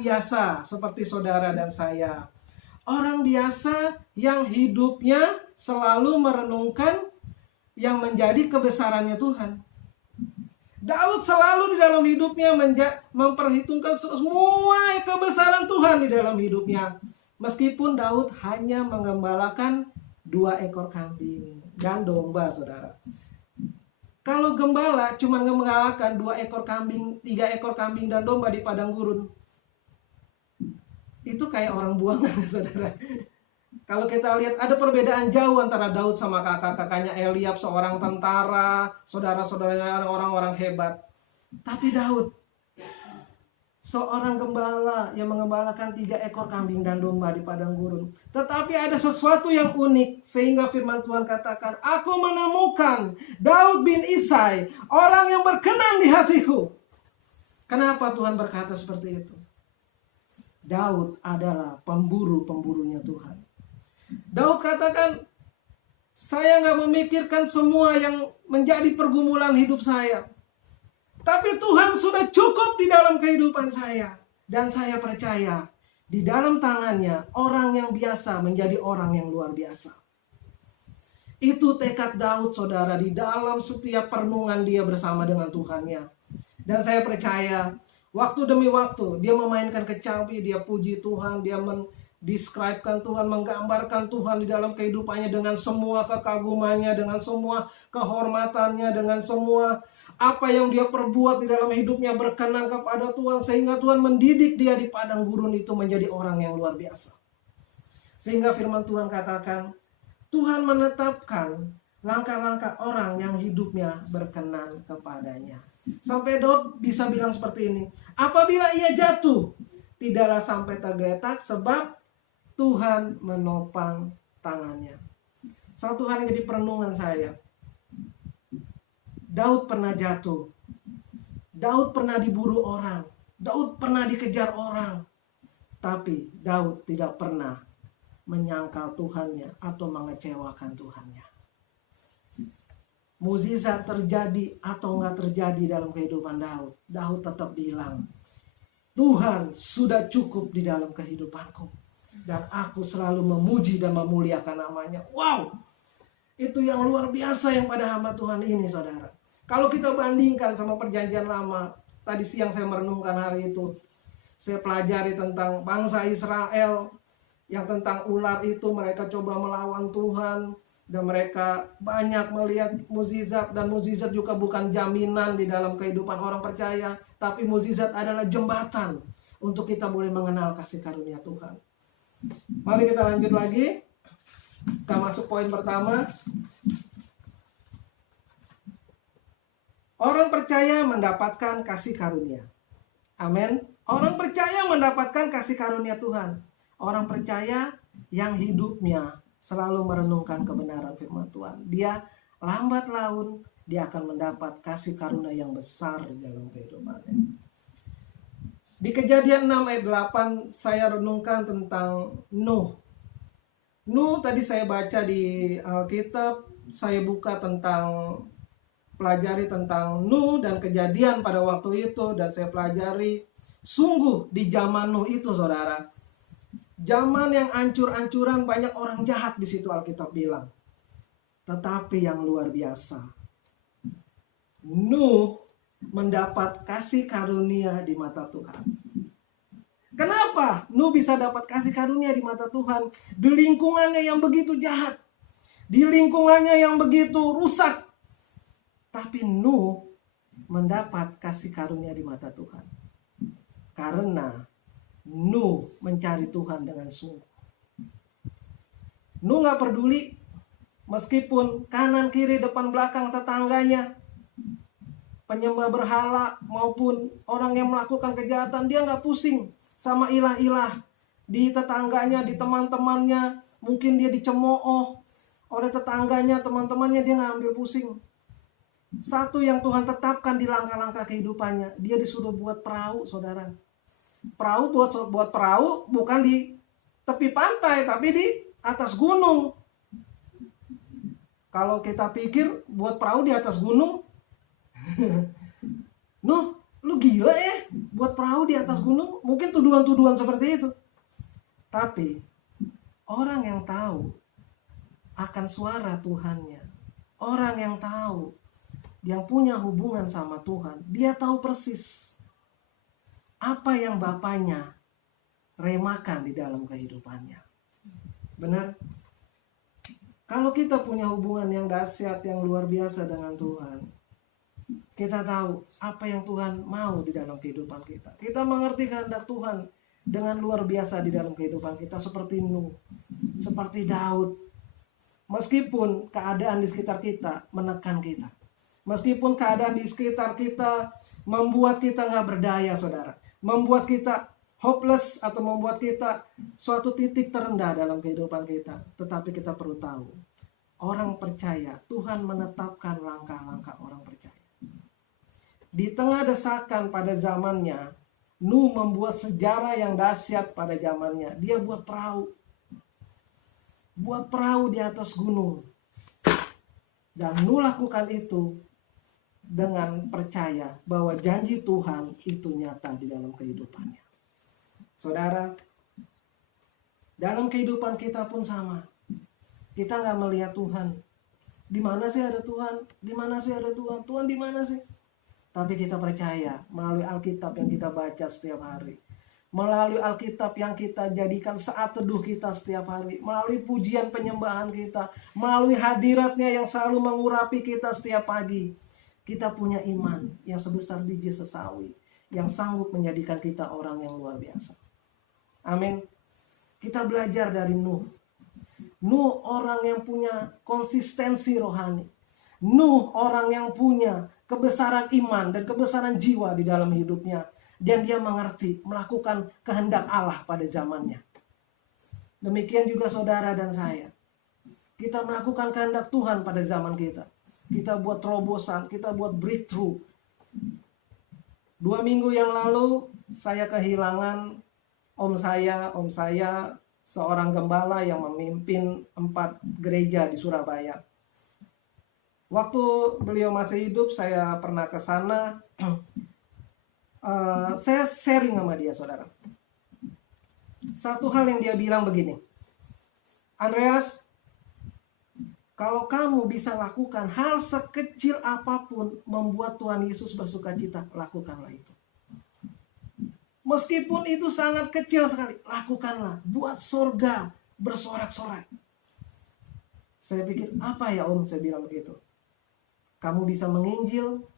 biasa seperti saudara dan saya. Orang biasa yang hidupnya selalu merenungkan yang menjadi kebesarannya Tuhan. Daud selalu di dalam hidupnya memperhitungkan semua kebesaran Tuhan di dalam hidupnya. Meskipun Daud hanya menggembalakan 2 ekor kambing dan domba, saudara. Kalau gembala cuma menggembalakan 2 ekor kambing, 3 ekor kambing dan domba di padang gurun, itu kayak orang buangan, saudara. Kalau kita lihat ada perbedaan jauh antara Daud sama kakak-kakaknya Eliab, seorang tentara, saudara-saudaranya orang-orang hebat. Tapi Daud, seorang gembala yang mengembalakan 3 ekor kambing dan domba di padang gurun. Tetapi ada sesuatu yang unik, sehingga firman Tuhan katakan, aku menemukan Daud bin Isai, orang yang berkenan di hatiku. Kenapa Tuhan berkata seperti itu? Daud adalah pemburu-pemburunya Tuhan. Daud katakan, saya nggak memikirkan semua yang menjadi pergumulan hidup saya. Tapi Tuhan sudah cukup di dalam kehidupan saya. Dan saya percaya, di dalam tangannya, orang yang biasa menjadi orang yang luar biasa. Itu tekad Daud, saudara, di dalam setiap perenungan dia bersama dengan Tuhannya. Dan saya percaya, waktu demi waktu, dia memainkan kecapi, dia puji Tuhan, dia describekan Tuhan, menggambarkan Tuhan di dalam kehidupannya dengan semua kekagumannya, dengan semua kehormatannya, dengan semua apa yang dia perbuat di dalam hidupnya berkenan kepada Tuhan, sehingga Tuhan mendidik dia di padang gurun itu menjadi orang yang luar biasa. Sehingga firman Tuhan katakan, Tuhan menetapkan langkah-langkah orang yang hidupnya berkenan kepadanya. Sampai Daud bisa bilang seperti ini, apabila ia jatuh, tidaklah sampai tergeletak sebab Tuhan menopang tangannya. Satu hari jadi perenungan saya. Daud pernah jatuh. Daud pernah diburu orang. Daud pernah dikejar orang. Tapi Daud tidak pernah menyangkal Tuhannya atau mengecewakan Tuhannya. Mukjizat terjadi atau nggak terjadi dalam kehidupan Daud, Daud tetap bilang, Tuhan sudah cukup di dalam kehidupanku. Dan aku selalu memuji dan memuliakan namanya. Wow, itu yang luar biasa yang pada hamba Tuhan ini, saudara. Kalau kita bandingkan sama perjanjian lama, tadi siang saya merenungkan hari itu, saya pelajari tentang bangsa Israel, yang tentang ular itu mereka coba melawan Tuhan, dan mereka banyak melihat mukjizat, dan mukjizat juga bukan jaminan di dalam kehidupan orang percaya, tapi mukjizat adalah jembatan untuk kita boleh mengenal kasih karunia Tuhan. Mari kita lanjut lagi. Kita masuk poin pertama. Orang percaya mendapatkan kasih karunia. Amin. Orang percaya mendapatkan kasih karunia Tuhan. Orang percaya yang hidupnya selalu merenungkan kebenaran firman Tuhan. Dia lambat laun, dia akan mendapat kasih karunia yang besar di dalam kehidupannya. Di Kejadian 6 ayat 8 saya renungkan tentang Nuh. Nuh tadi saya baca di Alkitab, saya buka tentang, pelajari tentang Nuh dan kejadian pada waktu itu, dan saya pelajari sungguh di zaman Nuh itu, saudara. Zaman yang ancur-ancuran, banyak orang jahat di situ Alkitab bilang. Tetapi yang luar biasa, Nuh mendapat kasih karunia di mata Tuhan. Kenapa Nuh bisa dapat kasih karunia di mata Tuhan? Di lingkungannya yang begitu jahat, di lingkungannya yang begitu rusak, tapi Nuh mendapat kasih karunia di mata Tuhan. Karena Nuh mencari Tuhan dengan sungguh. Nuh gak peduli meskipun kanan kiri depan belakang tetangganya penyembah berhala maupun orang yang melakukan kejahatan, dia nggak pusing sama ilah-ilah di tetangganya, di teman-temannya. Mungkin dia dicemooh oleh tetangganya, teman-temannya, dia nggak ambil pusing. Satu yang Tuhan tetapkan di langkah-langkah kehidupannya, dia disuruh buat perahu, saudara. Perahu, buat perahu bukan di tepi pantai, tapi di atas gunung. Kalau kita pikir buat perahu di atas gunung, Nuh Lu gila ya buat perahu di atas gunung. Mungkin tuduhan-tuduhan seperti itu. Tapi orang yang tahu akan suara Tuhannya, orang yang tahu, yang punya hubungan sama Tuhan, dia tahu persis apa yang Bapaknya remakan di dalam kehidupannya. Benar? Kalau kita punya hubungan yang dahsyat, yang luar biasa dengan Tuhan, kita tahu apa yang Tuhan mau di dalam kehidupan kita. Kita mengerti kehendak Tuhan dengan luar biasa di dalam kehidupan kita, seperti Nuh, seperti Daud. Meskipun keadaan di sekitar kita menekan kita, meskipun keadaan di sekitar kita membuat kita nggak berdaya, saudara, membuat kita hopeless atau membuat kita suatu titik terendah dalam kehidupan kita, tetapi kita perlu tahu, orang percaya, Tuhan menetapkan langkah-langkah orang percaya. Di tengah desakan pada zamannya, Nuh membuat sejarah yang dahsyat pada zamannya. Dia buat perahu di atas gunung. Dan Nuh lakukan itu dengan percaya bahwa janji Tuhan itu nyata di dalam kehidupannya. Saudara, dalam kehidupan kita pun sama. Kita nggak melihat Tuhan. Di mana sih ada Tuhan? Di mana sih ada Tuhan? Tuhan di mana sih? Tapi kita percaya melalui Alkitab yang kita baca setiap hari, melalui Alkitab yang kita jadikan saat teduh kita setiap hari, melalui pujian penyembahan kita, melalui hadiratnya yang selalu mengurapi kita setiap pagi, kita punya iman yang sebesar biji sesawi, yang sanggup menjadikan kita orang yang luar biasa. Amin. Kita belajar dari Nuh. Nuh orang yang punya konsistensi rohani. Nuh orang yang punya kebesaran iman dan kebesaran jiwa di dalam hidupnya. Dan dia mengerti melakukan kehendak Allah pada zamannya. Demikian juga saudara dan saya. Kita melakukan kehendak Tuhan pada zaman kita. Kita buat terobosan, kita buat breakthrough. 2 minggu yang lalu saya kehilangan om saya seorang gembala yang memimpin 4 gereja di Surabaya. Waktu beliau masih hidup, saya pernah ke sana. Saya sharing sama dia, saudara. Satu hal yang dia bilang begini, Andreas, kalau kamu bisa lakukan hal sekecil apapun membuat Tuhan Yesus bersukacita, lakukanlah itu. Meskipun itu sangat kecil sekali, lakukanlah. Buat surga bersorak-sorai. Saya pikir, apa ya om? Saya bilang begitu. Kamu bisa menginjil,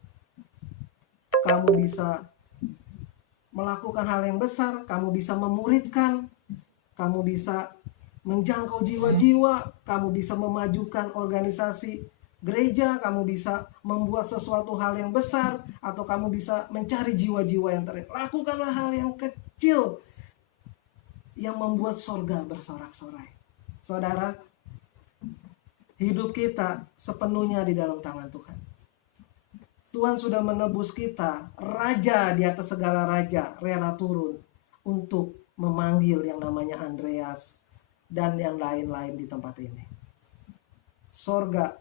kamu bisa melakukan hal yang besar, kamu bisa memuridkan, kamu bisa menjangkau jiwa-jiwa, kamu bisa memajukan organisasi gereja, kamu bisa membuat sesuatu hal yang besar, atau kamu bisa mencari jiwa-jiwa yang terbaik. Lakukanlah hal yang kecil yang membuat surga bersorak-sorai. Saudara, hidup kita sepenuhnya di dalam tangan Tuhan. Tuhan sudah menebus kita, raja di atas segala raja, rela turun untuk memanggil yang namanya Andreas dan yang lain-lain di tempat ini. Surga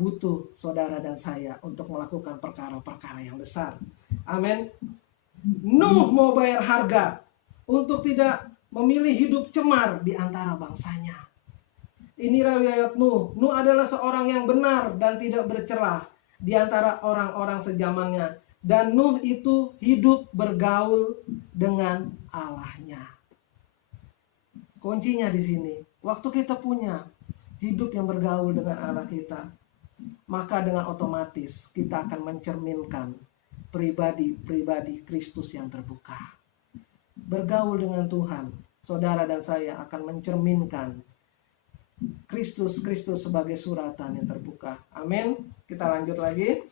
butuh saudara dan saya untuk melakukan perkara-perkara yang besar. Amin. Nuh mau bayar harga untuk tidak memilih hidup cemar di antara bangsanya. Inilah riwayat Nuh. Nuh adalah seorang yang benar dan tidak bercelah di antara orang-orang sezamannya. Dan Nuh itu hidup bergaul dengan Allahnya. Kuncinya di sini. Waktu kita punya hidup yang bergaul dengan Allah kita, maka dengan otomatis kita akan mencerminkan pribadi-pribadi Kristus yang terbuka. Bergaul dengan Tuhan, saudara dan saya akan mencerminkan Kristus sebagai suratan yang terbuka. Amin. Kita lanjut lagi.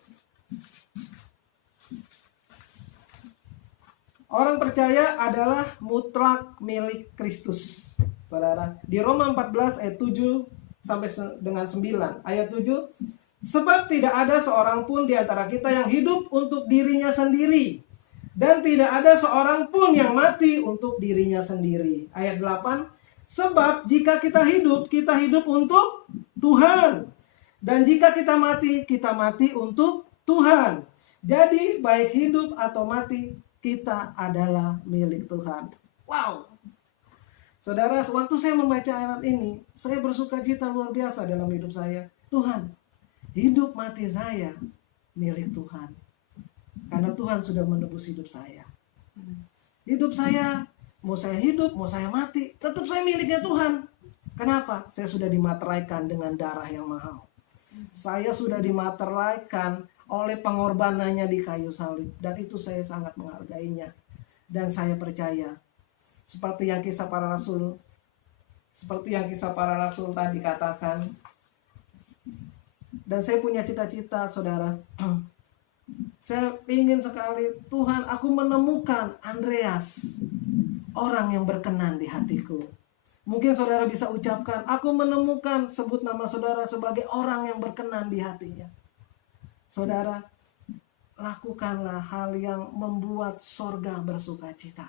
Orang percaya adalah mutlak milik Kristus. Saudara, di Roma 14 ayat 7 sampai dengan 9. Ayat 7, sebab tidak ada seorang pun di antara kita yang hidup untuk dirinya sendiri, dan tidak ada seorang pun yang mati untuk dirinya sendiri. Ayat 8, sebab jika kita hidup untuk Tuhan. Dan jika kita mati untuk Tuhan. Jadi baik hidup atau mati, kita adalah milik Tuhan. Wow. Saudara, waktu saya membaca ayat ini, saya bersuka cita luar biasa dalam hidup saya. Tuhan, hidup mati saya milik Tuhan. Karena Tuhan sudah menebus hidup saya. Hidup saya, mau saya hidup, mau saya mati, tetap saya miliknya Tuhan. Kenapa? Saya sudah dimateraikan dengan darah yang mahal. Saya sudah dimateraikan oleh pengorbanannya di kayu salib. Dan itu saya sangat menghargainya. Dan saya percaya, seperti yang kisah para rasul tadi katakan. Dan saya punya cita-cita, saudara. Saya ingin sekali, Tuhan, aku menemukan Andreas, orang yang berkenan di hatiku. Mungkin saudara bisa ucapkan, aku menemukan, sebut nama saudara sebagai orang yang berkenan di hatinya. Saudara, lakukanlah hal yang membuat sorga bersuka cita.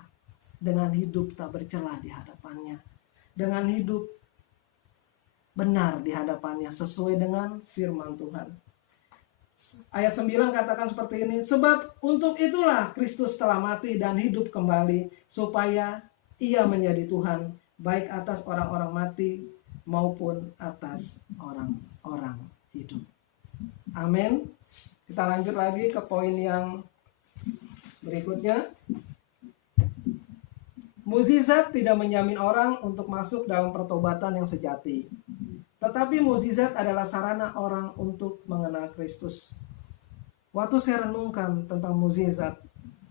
Dengan hidup tak bercela di hadapannya. Dengan hidup benar di hadapannya, sesuai dengan firman Tuhan. Ayat 9 katakan seperti ini, sebab untuk itulah Kristus telah mati dan hidup kembali, supaya ia menjadi Tuhan, baik atas orang-orang mati maupun atas orang-orang hidup. Amin. Kita lanjut lagi ke poin yang berikutnya. Mukjizat tidak menjamin orang untuk masuk dalam pertobatan yang sejati. Tetapi mukjizat adalah sarana orang untuk mengenal Kristus. Waktu saya renungkan tentang mukjizat,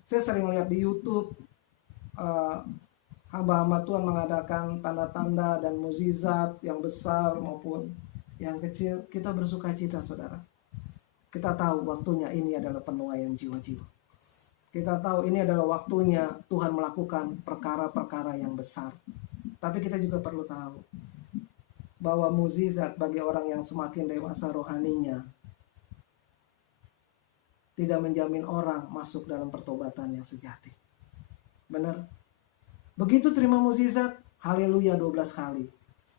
saya sering lihat di YouTube hamba-hamba Tuhan mengadakan tanda-tanda dan mukjizat yang besar maupun yang kecil. Kita bersuka cita, saudara. Kita tahu waktunya ini adalah penuaian jiwa-jiwa. Kita tahu ini adalah waktunya Tuhan melakukan perkara-perkara yang besar. Tapi kita juga perlu tahu bahwa mukjizat bagi orang yang semakin dewasa rohaninya tidak menjamin orang masuk dalam pertobatan yang sejati. Benar? Begitu terima mukjizat, haleluya 12 kali.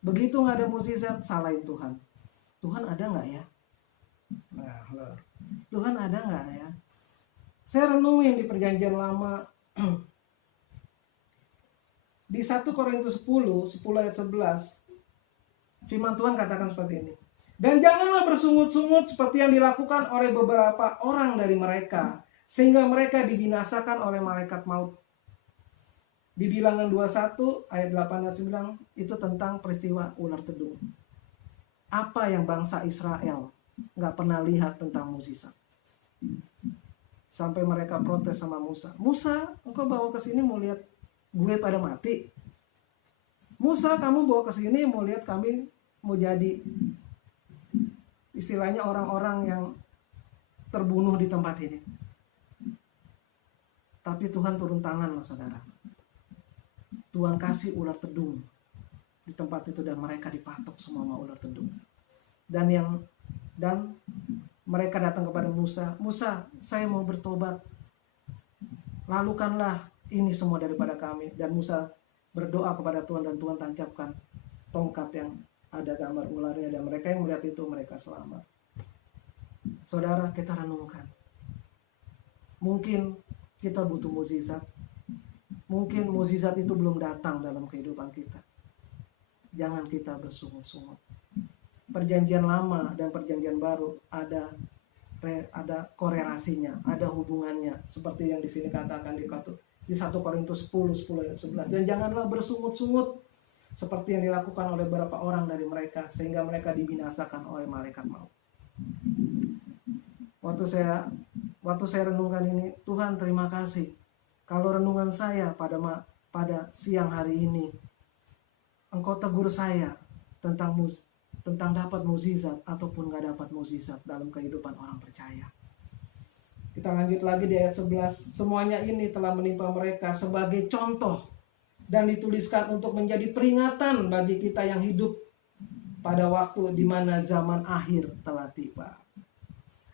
Begitu nggak ada mukjizat, salahin Tuhan. Tuhan ada nggak ya? Nah, Tuhan ada nggak ya? Saya renungin di perjanjian lama. Di 1 Korintus 10 ayat 11, firman Tuhan katakan seperti ini. Dan janganlah bersungut-sungut seperti yang dilakukan oleh beberapa orang dari mereka, sehingga mereka dibinasakan oleh malaikat maut. Di Bilangan 21 ayat 8 dan 9 itu tentang peristiwa ular tedung. Apa yang bangsa Israel nggak pernah lihat tentang mukjizat? Sampai mereka protes sama Musa. Musa, engkau bawa ke sini mau lihat gue pada mati? Musa, kamu bawa ke sini mau lihat kami mau jadi istilahnya orang-orang yang terbunuh di tempat ini. Tapi Tuhan turun tangan loh, saudara. Tuhan kasih ular tedung di tempat itu dan mereka dipatok semua sama ular tedung. Dan mereka datang kepada Musa. Musa, saya mau bertobat. Lalukanlah ini semua daripada kami. Dan Musa berdoa kepada Tuhan dan Tuhan tancapkan tongkat yang ada gambar ularnya, dan mereka yang melihat itu mereka selamat. Saudara, kita renungkan. Mungkin kita butuh mukjizat. Mungkin mukjizat itu belum datang dalam kehidupan kita. Jangan kita bersungut-sungut. Perjanjian lama dan perjanjian baru ada korelasinya, ada hubungannya, seperti yang di sini katakan di 1 Korintus 10 ayat 11. Dan janganlah bersungut-sungut seperti yang dilakukan oleh beberapa orang dari mereka, sehingga mereka dibinasakan oleh malaikat maut. Waktu saya renungkan ini, Tuhan terima kasih. Kalau renungan saya pada siang hari ini, Engkau tegur saya tentang dapat mukjizat ataupun gak dapat mukjizat dalam kehidupan orang percaya. Kita lanjut lagi di ayat 11. Semuanya ini telah menimpa mereka sebagai contoh dan dituliskan untuk menjadi peringatan bagi kita yang hidup pada waktu di mana zaman akhir telah tiba.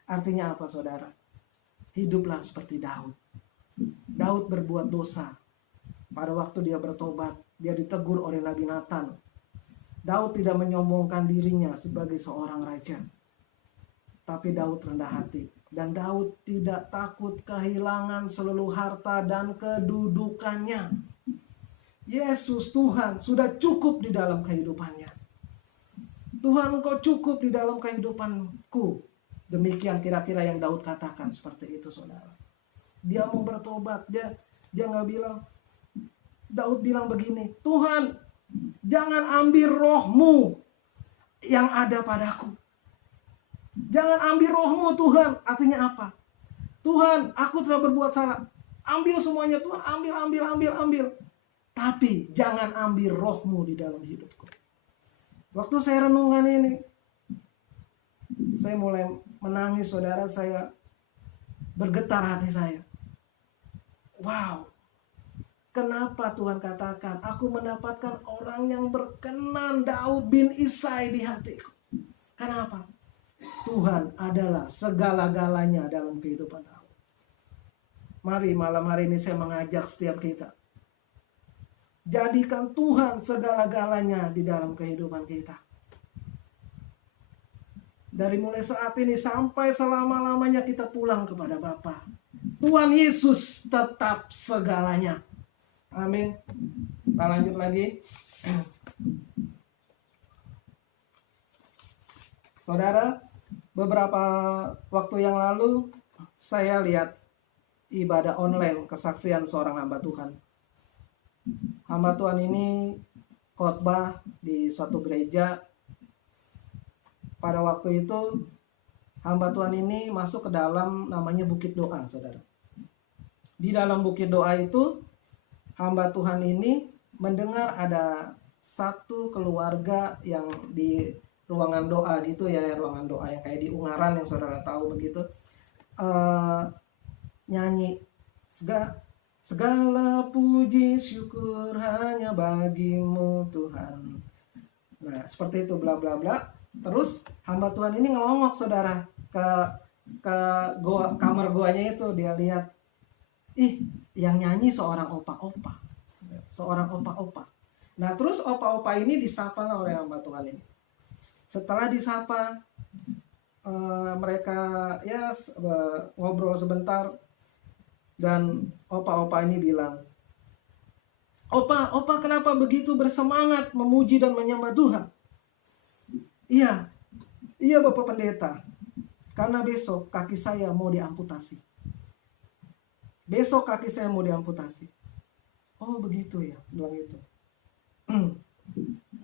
Artinya apa, saudara? Hiduplah seperti Daud. Daud berbuat dosa. Pada waktu dia bertobat, dia ditegur oleh Nabi Nathan. Daud tidak menyombongkan dirinya sebagai seorang raja. tapi Daud rendah hati. Dan Daud tidak takut kehilangan seluruh harta dan kedudukannya. Yesus Tuhan sudah cukup di dalam kehidupannya. Tuhan, Engkau cukup di dalam kehidupanku. Demikian kira-kira yang Daud katakan seperti itu, saudara. Dia mau bertobat. Dia nggak bilang. Daud bilang begini, Tuhan, jangan ambil roh-Mu yang ada padaku. Jangan ambil roh-Mu, Tuhan. Artinya apa? Tuhan, aku telah berbuat salah. Ambil semuanya, Tuhan. Ambil. Tapi jangan ambil roh-Mu di dalam hidupku. Waktu saya renungan ini, saya mulai menangis, saudara. Saya bergetar hati saya. Wow. Kenapa Tuhan katakan, aku mendapatkan orang yang berkenan, Daud bin Isai di hatiku. Kenapa? Tuhan adalah segala-galanya dalam kehidupan Daud. Mari malam hari ini saya mengajak setiap kita. Jadikan Tuhan segala-galanya di dalam kehidupan kita. Dari mulai saat ini sampai selama-lamanya kita pulang kepada Bapa. Tuhan Yesus tetap segalanya. Amin. Kita lanjut lagi. Saudara, beberapa waktu yang lalu saya lihat ibadah online kesaksian seorang hamba Tuhan. Hamba Tuhan ini khotbah di suatu gereja. Pada waktu itu hamba Tuhan ini masuk ke dalam namanya Bukit Doa, saudara. Di dalam Bukit Doa itu hamba Tuhan ini mendengar ada satu keluarga yang di ruangan doa gitu ya, ruangan doa yang kayak di Ungaran yang saudara tahu begitu, nyanyi segala puji syukur hanya bagimu Tuhan. Nah seperti itu bla bla bla. Terus hamba Tuhan ini ngelongok, saudara, ke kamar goanya itu. Dia lihat, yang nyanyi seorang opa-opa. Nah terus opa-opa ini disapa oleh hamba Tuhan ini. Setelah disapa, mereka ngobrol sebentar. Dan opa-opa ini bilang, Opa kenapa begitu bersemangat memuji dan menyembah Tuhan? Iya Bapak Pendeta, karena besok kaki saya mau diamputasi. Oh begitu ya, bilang itu.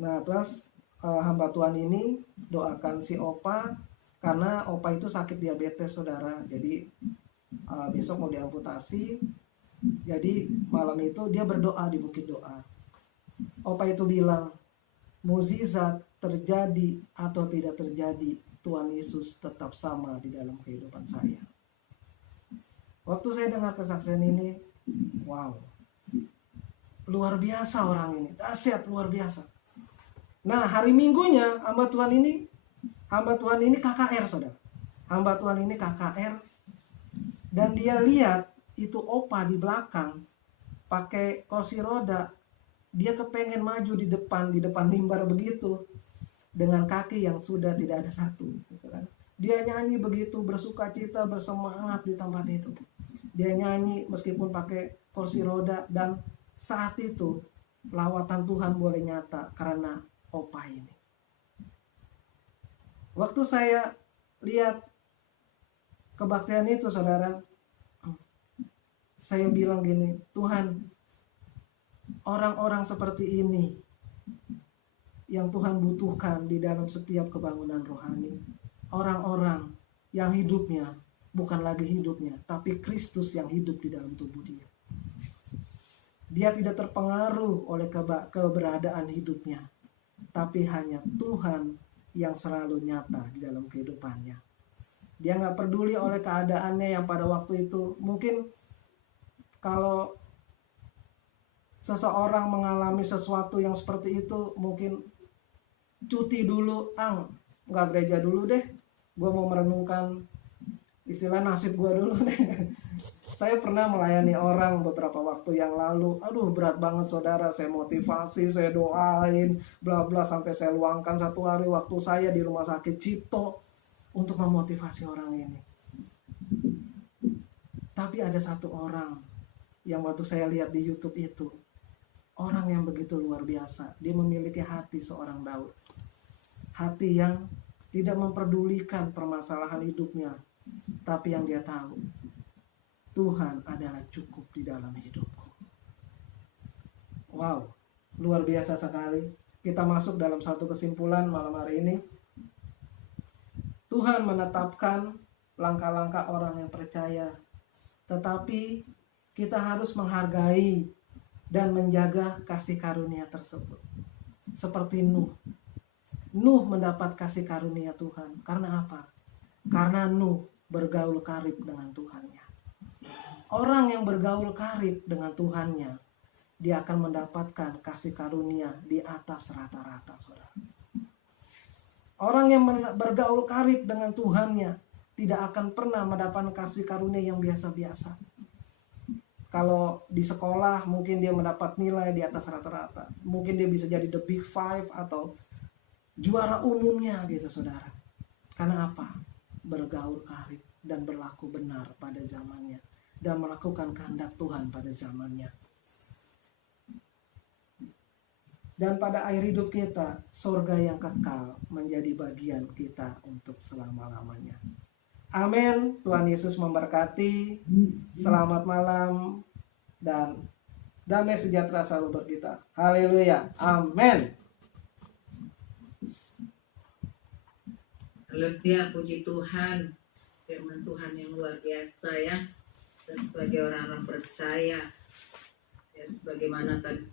Nah terus hamba Tuhan ini doakan si Opa, karena Opa itu sakit diabetes, saudara. Jadi besok mau diamputasi. Jadi malam itu dia berdoa di Bukit Doa. Opa itu bilang, mukjizat terjadi atau tidak terjadi, Tuhan Yesus tetap sama di dalam kehidupan saya. Waktu saya dengar kesaksian ini, wow, luar biasa orang ini, dahsyat, luar biasa. Nah hari Minggunya hamba Tuhan ini KKR, saudara. Hamba Tuhan ini KKR, dan dia lihat itu Opa di belakang pakai kursi roda. Dia kepengen maju di depan mimbar begitu, dengan kaki yang sudah tidak ada satu, gitu kan. Dia nyanyi begitu bersuka cita, bersemangat di tempat itu. Dia nyanyi meskipun pakai kursi roda, dan saat itu lawatan Tuhan boleh nyata karena Opa ini. Waktu saya lihat kebaktian itu, saudara, saya bilang gini, Tuhan, orang-orang seperti ini yang Tuhan butuhkan di dalam setiap kebangunan rohani. Orang-orang yang hidupnya bukan lagi hidupnya, tapi Kristus yang hidup di dalam tubuh dia. Dia tidak terpengaruh oleh keberadaan hidupnya, tapi hanya Tuhan yang selalu nyata di dalam kehidupannya. Dia nggak peduli oleh keadaannya yang pada waktu itu. Mungkin kalau seseorang mengalami sesuatu yang seperti itu, mungkin cuti dulu, nggak gereja dulu deh, gue mau merenungkan istilah nasib gue dulu deh. Saya pernah melayani orang beberapa waktu yang lalu, berat banget saudara, saya motivasi, saya doain, bla bla, sampai saya luangkan satu hari waktu saya di rumah sakit Cipto. untuk memotivasi orang ini. Tapi ada satu orang yang waktu saya lihat di YouTube itu, orang yang begitu luar biasa. Dia memiliki hati seorang Daud. Hati yang tidak memperdulikan permasalahan hidupnya, tapi yang dia tahu, Tuhan adalah cukup di dalam hidupku. Wow, luar biasa sekali. Kita masuk dalam satu kesimpulan malam hari ini. Tuhan menetapkan langkah-langkah orang yang percaya, tetapi kita harus menghargai dan menjaga kasih karunia tersebut. Seperti Nuh. Nuh mendapat kasih karunia Tuhan. Karena apa? Karena Nuh bergaul karib dengan Tuhannya. Orang yang bergaul karib dengan Tuhannya, dia akan mendapatkan kasih karunia di atas rata-rata, saudara. Orang yang bergaul karib dengan Tuhannya tidak akan pernah mendapatkan kasih karunia yang biasa-biasa. Kalau di sekolah mungkin dia mendapat nilai di atas rata-rata. Mungkin dia bisa jadi the big five atau juara umumnya gitu, saudara. Karena apa? Bergaul karib dan berlaku benar pada zamannya. Dan melakukan kehendak Tuhan pada zamannya. Dan pada akhir hidup kita, surga yang kekal menjadi bagian kita untuk selama-lamanya. Amin. Tuhan Yesus memberkati. Selamat malam dan damai sejahtera selalu berkita. Haleluya. Amin. Haleluya, puji Tuhan. Firman Tuhan yang luar biasa ya. Dan sebagai orang-orang percaya, ya sebagaimana tadi